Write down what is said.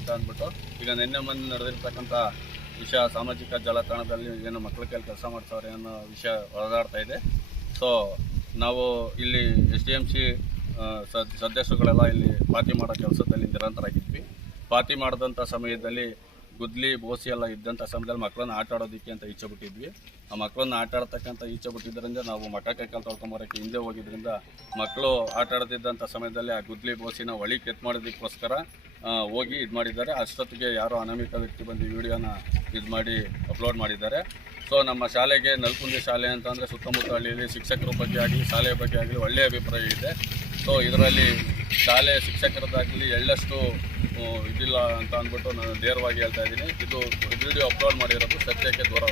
ಅಂತ ಅಂದ್ಬಿಟ್ಟು ಈಗ ನಿನ್ನೆ ಮೊನ್ನೆ ನಡೆದಿರ್ತಕ್ಕಂಥ ವಿಷಯ ಸಾಮಾಜಿಕ ಜಾಲತಾಣದಲ್ಲಿ ಏನು ಮಕ್ಕಳ ಕೈಲಿ ಕೆಲಸ ಮಾಡ್ತಾವ್ರೆ ಅನ್ನೋ ವಿಷಯ ಹೊರದಾಡ್ತಾ ಇದೆ. ಸೊ ನಾವು ಇಲ್ಲಿ SDMC ಸದಸ್ಯರುಗಳೆಲ್ಲ ಇಲ್ಲಿ ಪಾತಿ ಮಾಡೋ ಕೆಲಸದಲ್ಲಿ ನಿರಂತರಾಗಿದ್ವಿ. ಪಾತಿ ಮಾಡಿದಂಥ ಸಮಯದಲ್ಲಿ ಗುದ್ಲಿ ಬೋಸಿ ಎಲ್ಲ ಇದ್ದಂಥ ಸಮಯದಲ್ಲಿ ಮಕ್ಕಳನ್ನ ಆಟ ಆಡೋದಕ್ಕೆ ಅಂತ ಈಚೆ ಬಿಟ್ಟಿದ್ವಿ. ಆ ಮಕ್ಕಳನ್ನ ಆಟ ಆಡ್ತಕ್ಕಂಥ ಈಚೆ ಬಿಟ್ಟಿದ್ದರಿಂದ ನಾವು ಮಠಕ್ಕೆ ಕಾಲು ತೊಳ್ಕೊಂಬರೋಕ್ಕೆ ಹಿಂದೆ ಹೋಗಿದ್ದರಿಂದ ಮಕ್ಕಳು ಆಟ ಆಡ್ತಿದ್ದಂಥ ಸಮಯದಲ್ಲಿ ಆ ಗುದ್ಲಿ ಬೋಸಿನ ಒಳಿಗೆ ಎತ್ ಮಾಡೋದಕ್ಕೋಸ್ಕರ ಹೋಗಿ ಇದು ಮಾಡಿದ್ದಾರೆ. ಅಷ್ಟೊತ್ತಿಗೆ ಯಾರೋ ಅನಾಮಿಕ ವ್ಯಕ್ತಿ ಬಂದು ವಿಡಿಯೋನ ಇದು ಮಾಡಿ ಅಪ್ಲೋಡ್ ಮಾಡಿದ್ದಾರೆ. ಸೊ ನಮ್ಮ ಶಾಲೆಗೆ ನಲ್ಕುಂದಿ ಶಾಲೆ ಅಂತಂದರೆ ಸುತ್ತಮುತ್ತ ಹಳ್ಳಿಯಲ್ಲಿ ಶಿಕ್ಷಕರ ಬಗ್ಗೆ ಆಗಲಿ ಶಾಲೆಯ ಬಗ್ಗೆ ಆಗಲಿ ಒಳ್ಳೆಯ ಅಭಿಪ್ರಾಯ ಇದೆ. ಸೊ ಇದರಲ್ಲಿ ಶಾಲೆ ಶಿಕ್ಷಕರದ್ದಾಗಲಿ ಎಳ್ಳಷ್ಟು ಇದಿಲ್ಲ ಅಂತ ಅಂದ್ಬಿಟ್ಟು ನಾನು ನೇರವಾಗಿ ಹೇಳ್ತಾ ಇದ್ದೀನಿ. ಇದು ವಿಡಿಯೋ ಅಪ್ಲೋಡ್ ಮಾಡಿರೋದು ಸತ್ಯಕ್ಕೆ ದೂರ.